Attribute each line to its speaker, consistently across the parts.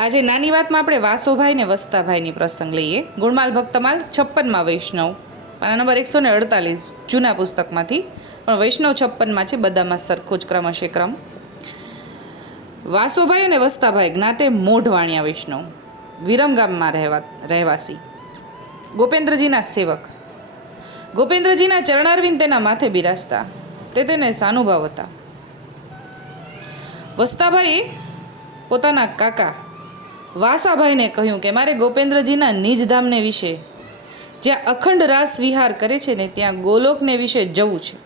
Speaker 1: આજે નાની વાતમાં આપણે વાસોભાઈ ને વસ્તાભાઈની પ્રસંગ લઈએ. ગુણમાલ ભક્તમાલ છપ્પનમાં વૈષ્ણવ. પાના નંબર એકસો ને અડતાલીસ, જૂના પુસ્તકમાંથી. પણ વૈષ્ણવ છપ્પનમાં છે બધામાં સરખો જ ક્રમ હશે ક્રમ. વાસોભાઈ અને વસ્તાભાઈ જ્ઞાતે મોઢવાણિયા વૈષ્ણવ. વિરમગામમાં રહેવા રહેવાસી. ગોપેન્દ્રજીના સેવક. ગોપેન્દ્રજીના ચરણારવિંદ તેના માથે બિરાજતા. તે તેને સાનુભાવ હતા. વસ્તાભાઈએ પોતાના કાકા વાસાભાઈને કહ્યું કે મારે ગોપેન્દ્રજીના નિજધામને વિશે, જ્યાં અખંડ રાસ વિહાર કરે છે ને, ત્યાં ગોલોકને વિશે જવું છે.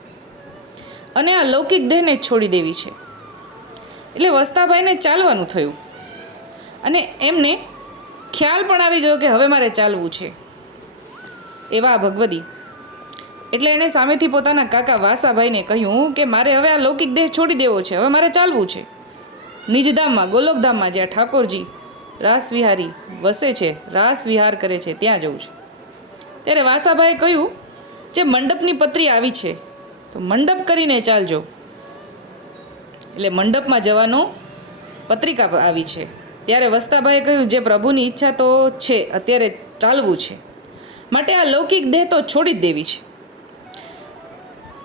Speaker 1: અને આ લૌકિક દેહને છોડી દેવી છે. એટલે વસ્તાભાઈને ચાલવાનું થયું. અને એમને ખ્યાલ પણ આવી ગયો કે હવે મારે ચાલવું છે. એવા ભગવદી. એટલે એણે સામેથી પોતાના કાકા વાસાભાઈને કહ્યું કે મારે હવે આ લૌકિક દેહ છોડી દેવો છે, હવે મારે ચાલવું છે. નિજધામમાં, ગોલોકધામમાં જ્યાં ઠાકોરજી રાસ વિહારી વસે છે રાસ વિહાર કરે છે, ત્યાં જવું છે. ત્યારે વાસાભાઈએ કહ્યું, જે મંડપની પત્રી આવી છે, તો મંડપ કરીને ચાલજો. એટલે મંડપમાં જવાનો પત્રિકા આવી છે. ત્યારે વસ્તાભાઈએ કહ્યું, જે પ્રભુની ઈચ્છા તો છે, અત્યારે ચાલવું છે. માટે આ લૌકિક દેહ તો છોડી જ દેવી છે.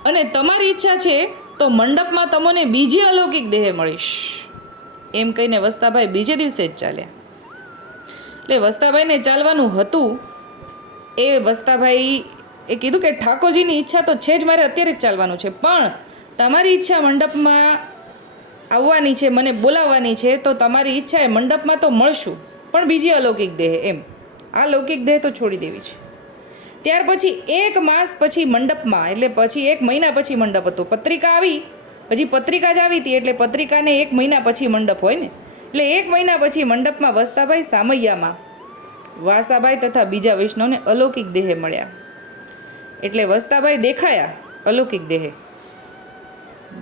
Speaker 1: અને તમારી ઈચ્છા છે, તો મંડપમાં તમને બીજી અલૌકિક દેહ મળીશ. એમ કહીને વસ્તાભાઈ બીજે દિવસે જ ચાલ્યા. એટલે વસ્તાભાઈને ચાલવાનું હતું. એ વસ્તાભાઈ એ કીધું કે ઠાકોરજીની ઈચ્છા તો છે જ, મારે અત્યારે જ ચાલવાનું છે. પણ તમારી ઈચ્છા મંડપમાં આવવાની છે, મને બોલાવવાની છે, તો તમારી ઈચ્છા એ મંડપમાં તો મળશું. પણ બીજી અલૌકિક દેહ એમ. આ લૌકિક દેહ તો છોડી દેવી છે. ત્યાર પછી એક માસ પછી મંડપમાં, એટલે પછી એક મહિના પછી મંડપ હતો. પત્રિકા આવી, પછી પત્રિકા જ આવી હતી, એટલે પત્રિકાને એક મહિના પછી મંડપ હોય ને. એટલે એક મહિના પછી મંડપમાં વસ્તાભાઈ સામૈયામાં, વાસાભાઈ તથા બીજા વૈષ્ણવને અલૌકિક દેહે મળ્યા. એટલે વસ્તાભાઈ દેખાયા અલૌકિક દેહે.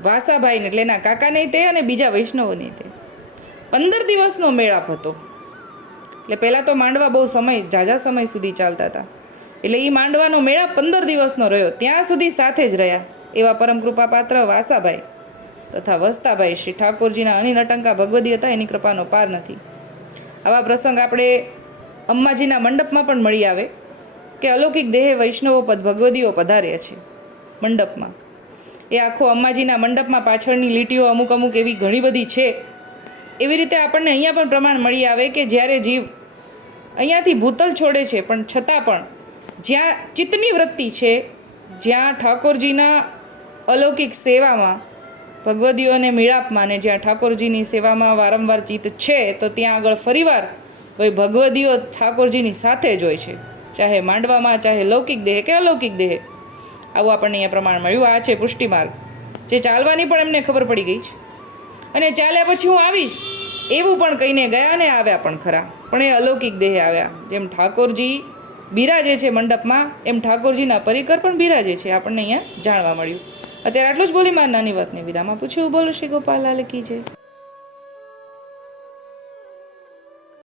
Speaker 1: વાસાભાઈને એટલે એના કાકાને તે અને બીજા વૈષ્ણવોને તે. પંદર દિવસનો મેળાપ હતો. એટલે પહેલાં તો માંડવા બહુ સમય, ઝાઝા સમય સુધી ચાલતા હતા. એટલે એ માંડવાનો મેળા પંદર દિવસનો રહ્યો. ત્યાં સુધી સાથે જ રહ્યા એવા પરમ કૃપાપાત્ર વાસાભાઈ. તથા વસ્તાભાઈ શ્રી ઠાકોરજીના અનિલ અટંકા ભગવદી હતા, એની કૃપાનો પાર નથી. આવા પ્રસંગ આપણે અંબાજીના મંડપમાં પણ મળી આવે કે અલૌકિક દેહે વૈષ્ણવો પદ ભગવદીઓ પધાર્યા છે મંડપમાં. એ આખો અંબાજીના મંડપમાં પાછળની લીટીઓ અમુક અમુક એવી ઘણી બધી છે. એવી રીતે આપણને અહીંયા પણ પ્રમાણ મળી આવે કે જ્યારે જીવ અહીંયાથી ભૂતલ છોડે છે, પણ છતાં પણ જ્યાં ચિત્તની વૃત્તિ છે, જ્યાં ઠાકોરજીના અલૌકિક સેવામાં ભગવદીઓને મિળાપમાં ને જ્યાં ઠાકોરજીની સેવામાં વારંવાર ચિત્ત છે, તો ત્યાં આગળ ફરીવાર ભાઈ ભગવદીઓ ઠાકોરજીની સાથે જ હોય છે. ચાહે માંડવામાં, ચાહે લૌકિક દેહ, કે અલૌકિક દેહ. આવું આપણને અહીંયા પ્રમાણ મળ્યું. આ છે પુષ્ટિમાર્ગ જે ચાલવાની પણ એમને ખબર પડી ગઈ છે. અને ચાલ્યા પછી હું આવીશ, એવું પણ કહીને ગયા ને આવ્યા પણ ખરા. પણ એ અલૌકિક દેહે આવ્યા. જેમ ઠાકોરજી બિરાજે છે મંડપમાં, એમ ઠાકોરજીના પરિકર પણ બિરાજે છે. આપણને અહીંયા જાણવા મળ્યું. અત્યારે આટલું જ બોલી માર નાની વાતને આપું છું. બોલો શ્રી ગોપાલ લાલ કી